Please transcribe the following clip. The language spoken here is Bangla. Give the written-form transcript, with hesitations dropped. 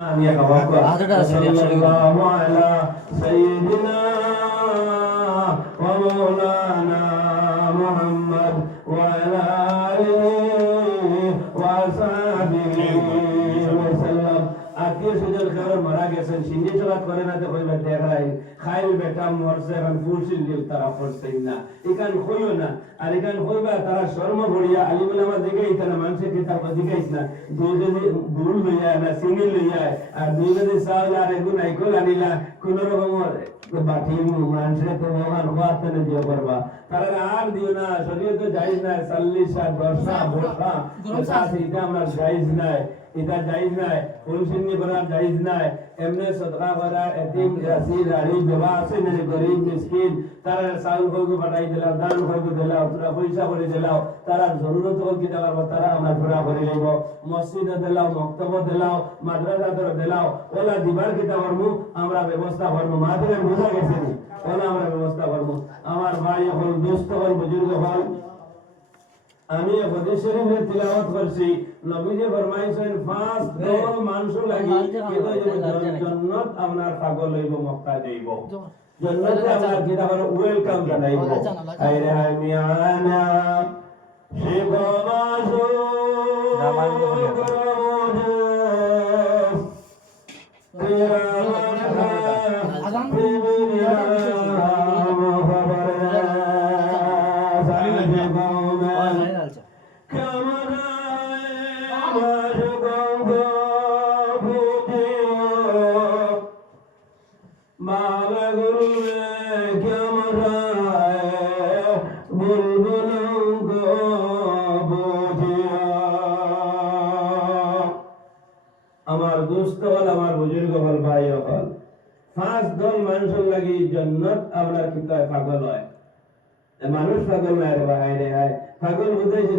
sallallahu ala sayyidina wa maulana Muhammad wa ala alihi wa sahbihi wa sallam। আত্মীয় স্বজন কারো মারা গেছেন সিন্ধি সভা করে না তো কইবা দেখাই খাইল বেটা মরছে এখন ফুল সিন্ধি তারা করছেন না এখান কইও না আর এখান কইবা তারা শর্ম ভরিয়া আলিম উলামা দিকেই তারা মানুষের কিতাব দিকেইছ না দুই যদি ভুল লইয়া না সিঙ্গি লইয়া আর দুই যদি চাউল আর এগুন আইকল আনিলা কোন রকম বাটি মানুষের তো মহান হওয়াতে দিয়ে করবা তারা আর দিও না শরীয়তে জায়েজ না 40 দর্শা ভোটা এটা আমরা জায়েজ নাই এটা জায়েজ নাই ফুল সিন্নি করা জায়েজ নাই এমনি সদকা করা এতিম ইয়াসির গরিব বাবা আছে না গরিব মিসকিন তারা চাউল কইগো পাঠাই দিলাও দান কইগো দিলাও তোরা পয়সা করে দিলাও তারা জরুরত হল কি দেওয়ার তারা আমরা পুরা করে লইব মসজিদে দিলাও মক্তব দিলাও মাদ্রাসা ধরে দিলাও ওলা দিবার কি দেওয়ার আমরা ব্যবস্থা করব মাদ্রাসা বুঝা গেছে নি ওলা আমরা ব্যবস্থা করব আমার ভাই হল দোস্ত হল বুজুর্গ হল আমি হাদিস শরীফে তিলাওয়াত করছি নবীজি ফরমাইছেন পাঁচ দল মানুষ লাগি জান্নাত আপনার পাগল হইব মক্কা যাইব জান্নাতে আপনার কি তাহলে ওয়েলকাম জানাইব আইরে হাই মিয়ানা শিবমাজু আমার দোস্ত হল আমার বুজুর্গ হল ভাই হল পাঁচ দল মানুষের লাগি জান্নাত আপনার কি পাগল হয় মানুষ পাগল নাই রে ভাই রে পাগল বুঝাইছি